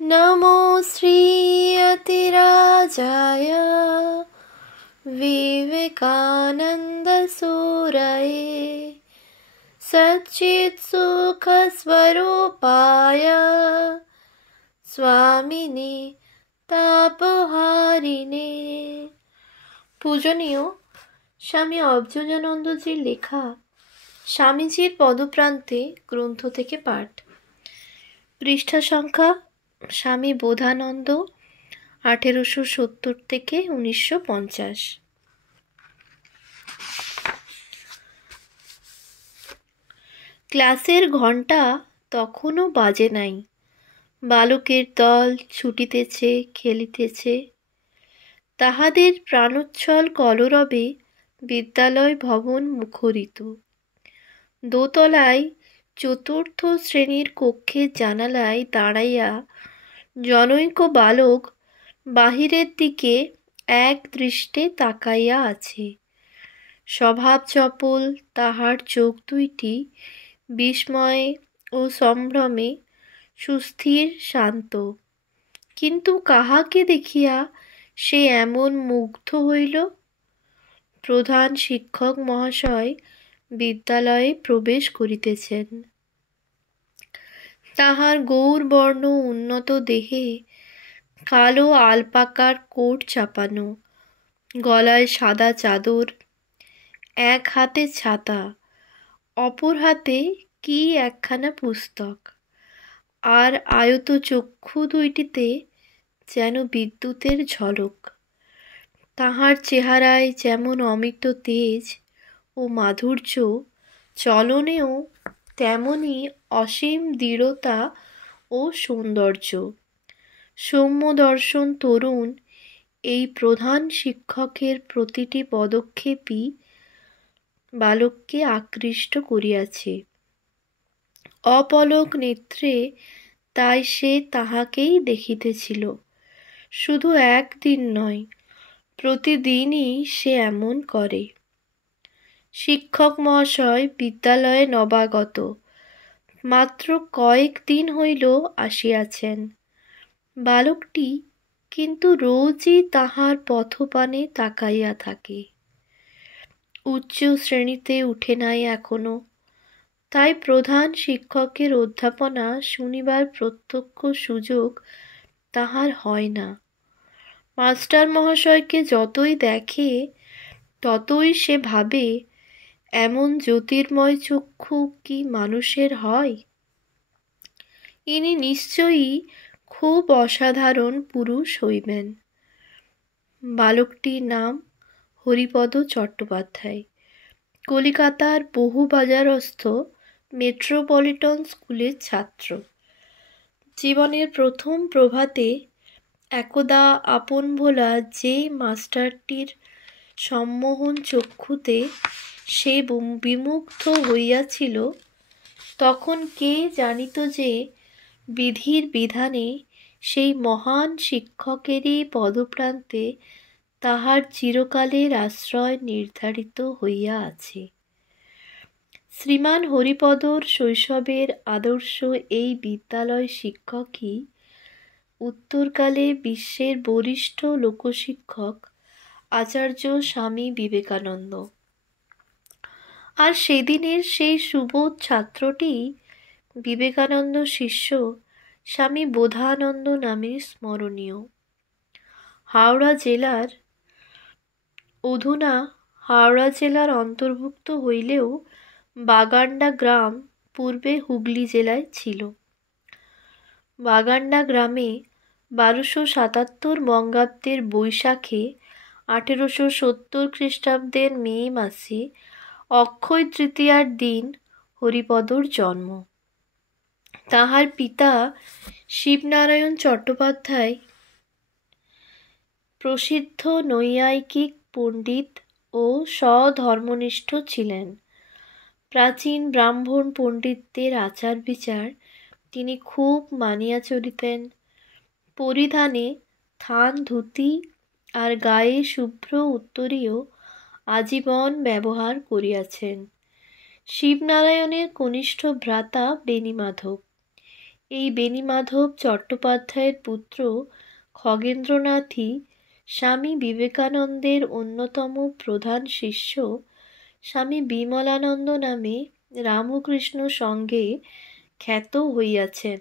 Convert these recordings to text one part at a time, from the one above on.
नमो श्रीयतिराजाय विवेकानन्दसूरये सच्चित्सुखस्वरूपाय स्वामिने तापहारिणे। পূজনীয় স্বামী অবচেতনানন্দজির লেখা স্বামীজির পদপ্রান্তে গ্রন্থ থেকে পাঠ। পৃষ্ঠা সংখ্যা স্বামী বোধানন্দ 1870 থেকে 1950। ক্লাসের ঘণ্টা তখনও বাজে নাই। বালকের দল ছুটিতেছে, খেলিতেছে। তাহাদের প্রাণোচ্ছল কলরবে বিদ্যালয় ভবন মুখরিত। দোতলায় চতুর্থ শ্রেণীর কক্ষের জানালায় দাঁড়াইয়া জনৈক বালক বাহিরের দিকে এক দৃষ্টে তাকাইয়া আছে। স্বভাব চপল তাহার চোখ দুইটি বিস্ময়ে ও সম্ভ্রমে সুস্থির শান্ত। কিন্তু কাহাকে দেখিয়া সে এমন মুগ্ধ হইল? প্রধান শিক্ষক মহাশয় বিদ্যালয়ে প্রবেশ করিতেছেন। তাহার গৌরবর্ণ উন্নত দেহে কালো আলপাকার কোট চাপানো, গলায় সাদা চাদর, এক হাতে ছাতা, অপর হাতে কি একখানা পুস্তক, আর আয়ত চক্ষু দুইটিতে যেন বিদ্যুতের ঝলক। তাহার চেহারায় যেমন অমিত তেজ ও মাধুর্য, চলনেও তেমনি অসীম দৃঢ়তা ও সৌন্দর্য। সৌম্য দর্শন তরুণ এই প্রধান শিক্ষকের প্রতিটি পদক্ষেপই বালককে আকৃষ্ট করিয়াছে। অপলক নেত্রে তাই সে তাহাকেই দেখিতেছিল। শুধু একদিন নয়, প্রতিদিনই সে এমন করে। শিক্ষক মহাশয় বিদ্যালয়ে নবাগত, মাত্র কয়েকদিন হইল আসিয়াছেন। বালকটি কিন্তু রোজই তাহার পথপানে তাকাইয়া থাকে। উচ্চ শ্রেণীতে উঠে নাই এখনো, তাই প্রধান শিক্ষকের অধ্যাপনা শুনিবার প্রত্যক্ষ সুযোগ তাহার হয় না। মাস্টার মহাশয়কে যতই দেখে ততই সে ভাবে, এমন জ্যোতির্ময় চক্ষু কি মানুষের হয়? ইনি নিশ্চয়ই খুব অসাধারণ পুরুষ হইবেন। বালকটির নাম হরিপদ চট্টোপাধ্যায়, কলিকাতার বহুবাজারস্থ মেট্রোপলিটন স্কুলের ছাত্র। জীবনের প্রথম প্রভাতে একদা আপন ভোলা যে মাস্টারটির সম্মোহন চক্ষুতে সে বিমুগ্ধ হইয়াছিল, তখন কে জানিত যে বিধির বিধানে সেই মহান শিক্ষকেরই পদপ্রান্তে তাহার চিরকালের আশ্রয় নির্ধারিত হইয়া আছে। শ্রীমান হরিপদর শৈশবের আদর্শ এই বিদ্যালয় শিক্ষকই উত্তরকালে বিশ্বের বরিষ্ঠ লোকশিক্ষক আচার্য স্বামী বিবেকানন্দ। আর সেদিনের সেই সুবোধ ছাত্রটি বিবেকানন্দ শিষ্য স্বামী বোধানন্দ নামে স্মরণীয়। অধুনা হাওড়া জেলার অন্তর্ভুক্ত হইলেও বাগান্ডা গ্রাম পূর্বে হুগলি জেলায় ছিল। বাগান্ডা গ্রামে 1277 বঙ্গাব্দের বৈশাখে 1870 খ্রিস্টাব্দের মে মাসে অক্ষয় তৃতীয়ার দিন হরিপদর জন্ম। তাহার পিতা শিবনারায়ণ চট্টোপাধ্যায় প্রসিদ্ধ নৈয়ায়িক পণ্ডিত ও স্বধর্মনিষ্ঠ ছিলেন। প্রাচীন ব্রাহ্মণ পণ্ডিতদের আচার বিচার তিনি খুব মানিয়া চলিতেন। পরিধানে থান ধুতি আর গায়ে শুভ্র উত্তরীয় আজীবন ব্যবহার করিয়াছেন। শিবনারায়ণের কনিষ্ঠ ভ্রাতা বেণীমাধব এই বেণীমাধব চট্টোপাধ্যায়ের পুত্র খগেন্দ্রনাথই স্বামী বিবেকানন্দের অন্যতম প্রধান শিষ্য স্বামী বিমলানন্দ নামে রামকৃষ্ণ সঙ্গে খ্যাত হইয়াছেন।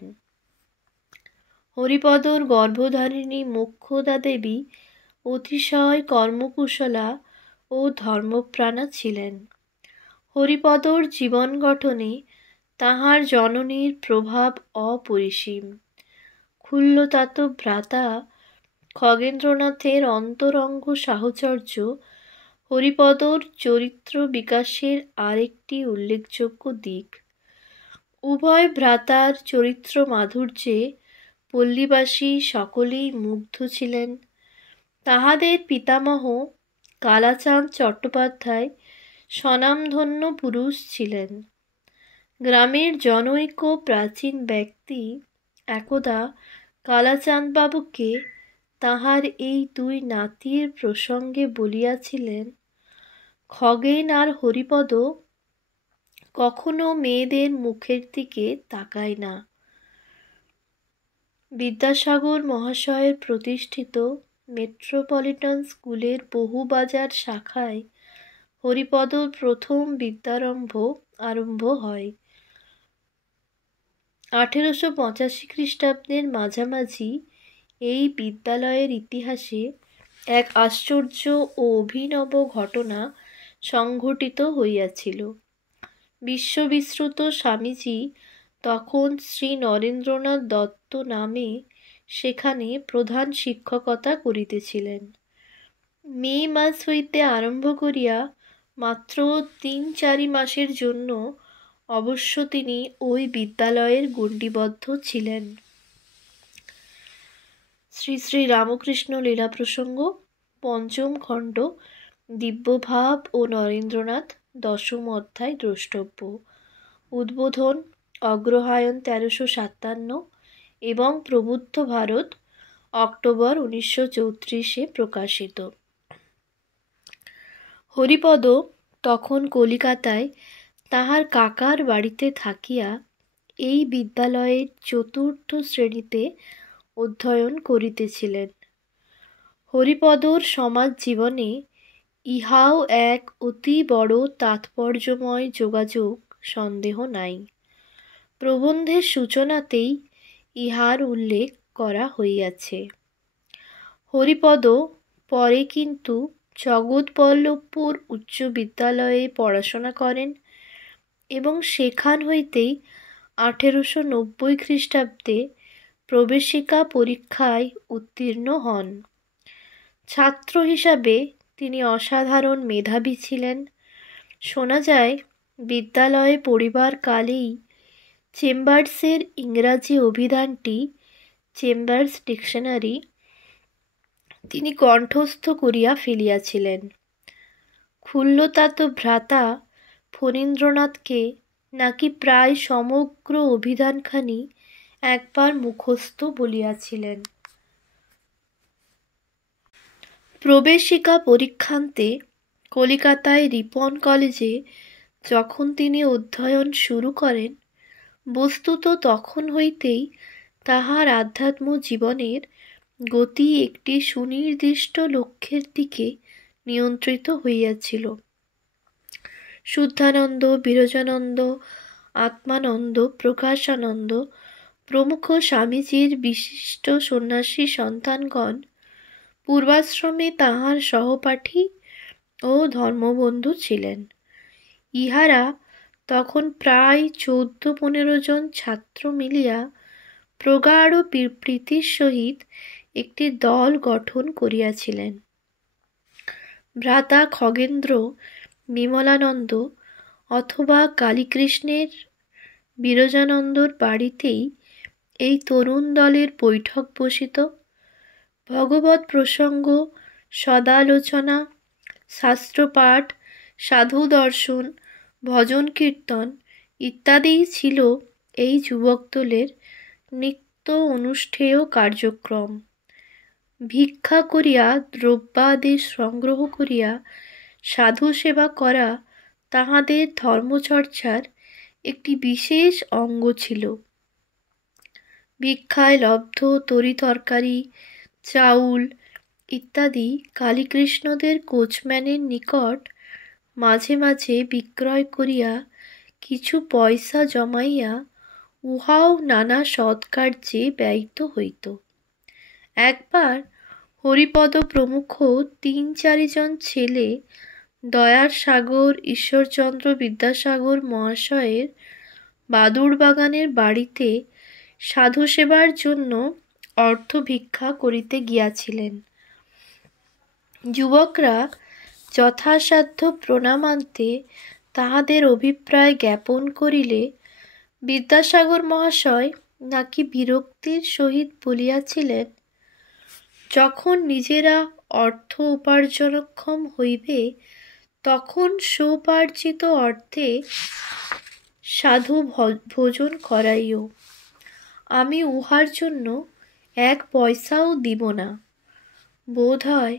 হরিপদর গর্ভধারিণী মোক্ষদা দেবী অতিশয় কর্মকুশলা ও ধর্মপ্রাণা ছিলেন। হরিপদর জীবন গঠনে তাহার জননীর প্রভাব অপরিসীম। ক্ষুল্লতাত ভ্রাতা খগেন্দ্রনাথের অন্তরঙ্গ সাহচর্য হরিপদর চরিত্র বিকাশের আরেকটি উল্লেখযোগ্য দিক। উভয় ভ্রাতার চরিত্র মাধুর্যে পল্লীবাসী সকলেই মুগ্ধ ছিলেন। তাহাদের পিতামহ কালাচাঁদ চট্টোপাধ্যায় স্বনামধন্য পুরুষ ছিলেন। গ্রামের জনৈক প্রাচীন ব্যক্তি একদা কালাচাঁদবাবুকে তাহার এই দুই নাতির প্রসঙ্গে বলিয়াছিলেন, খগেন আর হরিপদ কখনো মেয়েদের মুখের দিকে তাকায় না। বিদ্যাসাগর মহাশয়ের প্রতিষ্ঠিত মেট্রোপলিটন স্কুলের বহুবাজার শাখায় হরিপদর প্রথম বিদ্যারম্ভ আরম্ভ হয়। 1885 খ্রিস্টাব্দের মাঝামাঝি এই বিদ্যালয়ের ইতিহাসে এক আশ্চর্য ও অভিনব ঘটনা সংঘটিত হইয়াছিল। বিশ্ববিশ্রুত স্বামীজি তখন শ্রী নরেন্দ্রনাথ দত্ত নামে সেখানে প্রধান শিক্ষকতা করিতেছিলেন। মে মাস হইতে আরম্ভ করিয়া মাত্র 3-4 মাসের জন্য অবশ্য তিনি ওই বিদ্যালয়ের গণ্ডিবদ্ধ ছিলেন। শ্রী শ্রী রামকৃষ্ণ লীলা প্রসঙ্গ, 5ম খণ্ড, দিব্যভাব ও নরেন্দ্রনাথ, 10ম অধ্যায় দ্রষ্টব্য। উদ্বোধন অগ্রহায়ণ 1357 এবং প্রবুদ্ধ ভারত, অক্টোবর 1934 প্রকাশিত। হরিপদ তখন কলিকাতায় তাহার কাকার বাড়িতে থাকিয়া এই বিদ্যালয়ের 4র্থ শ্রেণীতে অধ্যয়ন করিতেছিলেন। হরিপদর সমাজ জীবনে ইহাও এক অতি বড় তাৎপর্যময় যোগাযোগ, সন্দেহ নাই। প্রবন্ধের সূচনাতেই ইহার উল্লেখ করা হইয়াছে। হরিপদ পরে কিন্তু জগৎবল্লভপুর উচ্চ বিদ্যালয়ে পড়াশোনা করেন এবং সেখান হইতেই 1890 খ্রিস্টাব্দে প্রবেশিকা পরীক্ষায় উত্তীর্ণ হন। ছাত্র হিসাবে তিনি অসাধারণ মেধাবী ছিলেন। শোনা যায় বিদ্যালয়ে পড়িবার কালেই চেম্বার্সের ইংরাজি অভিধানটি, চেম্বার্স ডিকশনারি, তিনি কণ্ঠস্থ করিয়া ফেলিয়াছিলেন। ক্ষুল্লতাত ভ্রাতা ফণীন্দ্রনাথকে নাকি প্রায় সমগ্র অভিধানখানি একবার মুখস্থ বলিয়াছিলেন। প্রবেশিকা পরীক্ষান্তে কলিকাতায় রিপন কলেজে যখন তিনি অধ্যয়ন শুরু করেন, বস্তুত তখন হইতেই তাহার আধ্যাত্ম জীবনের গতি একটি সুনির্দিষ্ট লক্ষ্যের দিকে নিয়ন্ত্রিত হইয়াছিল। শুদ্ধানন্দ, বিরজানন্দ, আত্মানন্দ, প্রকাশানন্দ প্রমুখ স্বামীজির বিশিষ্ট সন্ন্যাসী সন্তানগণ পূর্বাশ্রমে তাহার সহপাঠী ও ধর্মবন্ধু ছিলেন। ইহারা তখন প্রায় 14-15 জন ছাত্র মিলিয়া প্রগাঢ় প্রীতির সহিত একটি দল গঠন করিয়াছিলেন। ভ্রাতা খগেন্দ্র, বিমলানন্দ অথবা কালীকৃষ্ণের বিরজানন্দর বাড়িতেই এই তরুণ দলের বৈঠক বসিত। ভগবৎ প্রসঙ্গ, সদালোচনা, শাস্ত্রপাঠ, সাধু দর্শন, ভজন কীর্তন ইত্যাদিই ছিল এই যুবক দলের নিত্য অনুষ্ঠেয় কার্যক্রম। ভিক্ষা করিয়া দ্রব্যাদি সংগ্রহ করিয়া সাধু সেবা করা তাহাদের ধর্মচর্চার একটি বিশেষ অঙ্গ ছিল। ভিক্ষায় লব্ধ তরিতরকারি, চাউল ইত্যাদি কালীকৃষ্ণদের কোচম্যানের নিকট মাঝে মাঝে বিক্রয় করিয়া কিছু পয়সা জমাইয়া উহাও নানা সৎকার্যে ব্যয়িত হইত। একবার হরিপদ প্রমুখ ৩-৪ ছেলে দয়ার সাগর ঈশ্বরচন্দ্র বিদ্যাসাগর মহাশয়ের বাদুড়বাগানের বাড়িতে সাধু সেবার জন্য অর্থ ভিক্ষা করিতে গিয়াছিলেন। যুবকরা যথাসাধ্য প্রণামান্তে তাহাদের অভিপ্রায় জ্ঞাপন করিলে বিদ্যাসাগর মহাশয় নাকি বিরক্তির সহিত বলিয়াছিলেন, যখন নিজেরা অর্থ উপার্জনক্ষম হইবে তখন সোপার্জিত অর্থে সাধু ভোজন করাইও, আমি উহার জন্য 1 পয়সাও দিব না। বোধ হয়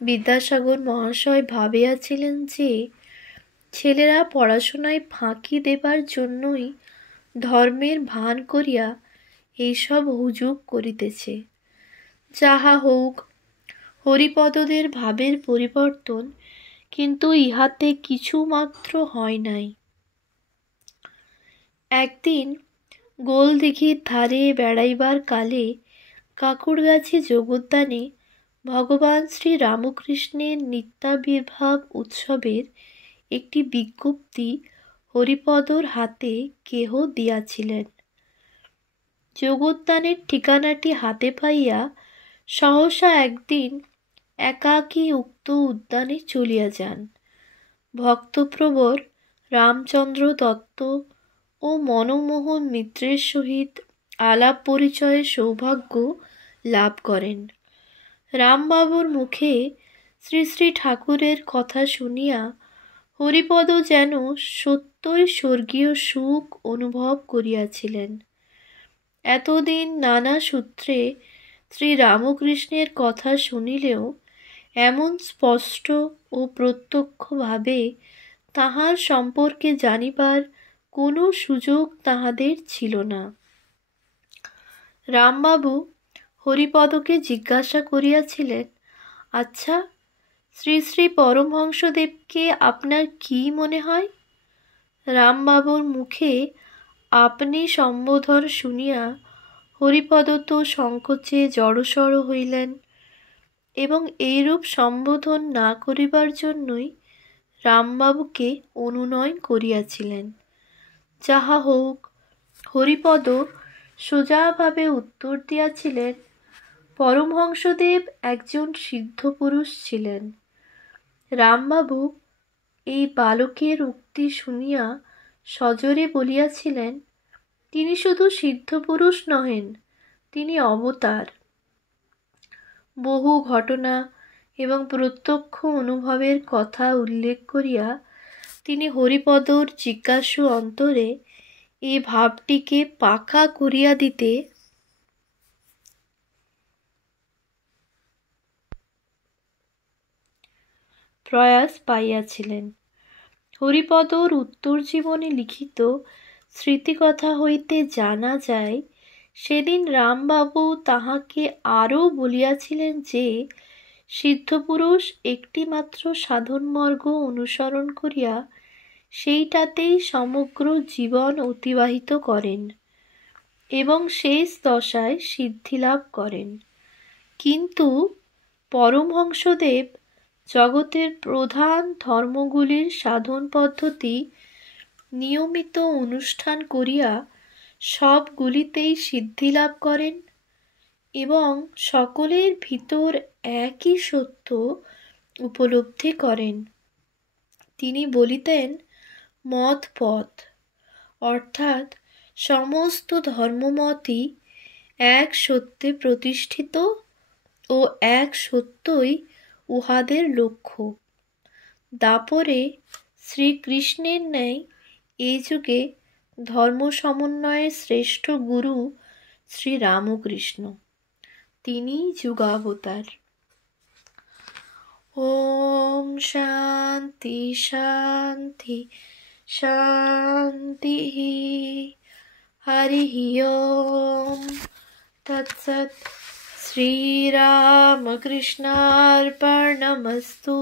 বিদ্যাসাগর মহাশয় ভাবিয়াছিলেন যে ছেলেরা পড়াশোনায় ফাঁকি দেবার জন্যই ধর্মের ভান করিয়া এইসব হুজুগ করিতেছে। যাহা হোক, হরিপদদের ভাবের পরিবর্তন কিন্তু ইহাতে কিছুমাত্র হয় নাই। একদিন গোলদিঘির ধারে বেড়াইবার কালে কাকুরগাছি যোগোদ্যানে ভগবান শ্রী রামকৃষ্ণের নিত্যাবির্ভাব উৎসবের একটি বিজ্ঞপ্তি হরিপদর হাতে কেহ দিয়াছিলেন। যোগোদ্যানের ঠিকানাটি হাতে পাইয়া সহসা একদিন একাকী উক্ত উদ্যানে চলিয়া যান। ভক্তপ্রবর রামচন্দ্র দত্ত ও মনমোহন মিত্রের সহিত আলাপ পরিচয়ের সৌভাগ্য লাভ করেন। রামবাবুর মুখে শ্রী শ্রী ঠাকুরের কথা শুনিয়া হরিপদ যেন সত্যই স্বর্গীয় সুখ অনুভব করিয়াছিলেন। এতদিন নানা সূত্রে শ্রী রামকৃষ্ণের কথা শুনিলেও এমন স্পষ্ট ও প্রত্যক্ষভাবে তাহার সম্পর্কে জানিবার কোনো সুযোগ তাহাদের ছিল না। রামবাবু হরিপদকে জিজ্ঞাসা করিয়াছিলেন, আচ্ছা, শ্রী শ্রী পরমহংসদেবকে আপনার কি মনে হয়? রামবাবুর মুখে আপনি সম্বোধন শুনিয়া হরিপদ তো সংকোচে জড়সড় হইলেন এবং এইরূপ সম্বোধন না করিবার জন্যই রামবাবুকে অনুনয় করিয়াছিলেন। যাহা হোক, হরিপদ সোজাভাবে উত্তর দিয়াছিলেন, পরমহংসদেব একজন সিদ্ধ পুরুষ ছিলেন। রামবাবু এই বালকের উক্তি শুনিয়া সজোরে বলিয়াছিলেন, তিনি শুধু সিদ্ধ পুরুষ নহেন, তিনি অবতার। বহু ঘটনা এবং প্রত্যক্ষ অনুভবের কথা উল্লেখ করিয়া তিনি হরিপদর জিজ্ঞাসু অন্তরে এই ভাবটিকে পাকা করিয়া দিতে প্রয়াস পাইয়াছিলেন। হরিপদর উত্তর জীবনে লিখিত স্মৃতিকথা হইতে জানা যায়, সেদিন রামবাবু তাহাকে আরও বলিয়াছিলেন যে সিদ্ধপুরুষ একটি মাত্র সাধনমার্গ অনুসরণ করিয়া সেইটাতেই সমগ্র জীবন অতিবাহিত করেন এবং শেষ দশায় সিদ্ধিলাভ করেন। কিন্তু পরমহংসদেব জগতের প্রধান ধর্মগুলির সাধন পদ্ধতি নিয়মিত অনুষ্ঠান করিয়া সবগুলিতেই সিদ্ধিলাভ করেন এবং সকলের ভিতর একই সত্য উপলব্ধি করেন। তিনি বলিতেন, মত পথ, অর্থাৎ সমস্ত ধর্মমতই এক সত্যে প্রতিষ্ঠিত ও এক সত্যই উহাদের লক্ষ্য। দাপরে শ্রীকৃষ্ণের ন্যায় এই যুগে ধর্ম সমন্বয়ের শ্রেষ্ঠ গুরু শ্রী রামকৃষ্ণ, তিনি যুগাবতার। ওম শান্তি শান্তি শান্তি। हरिः ओम तत्सत्। श्रीरामकृष्णार्पणमस्तु।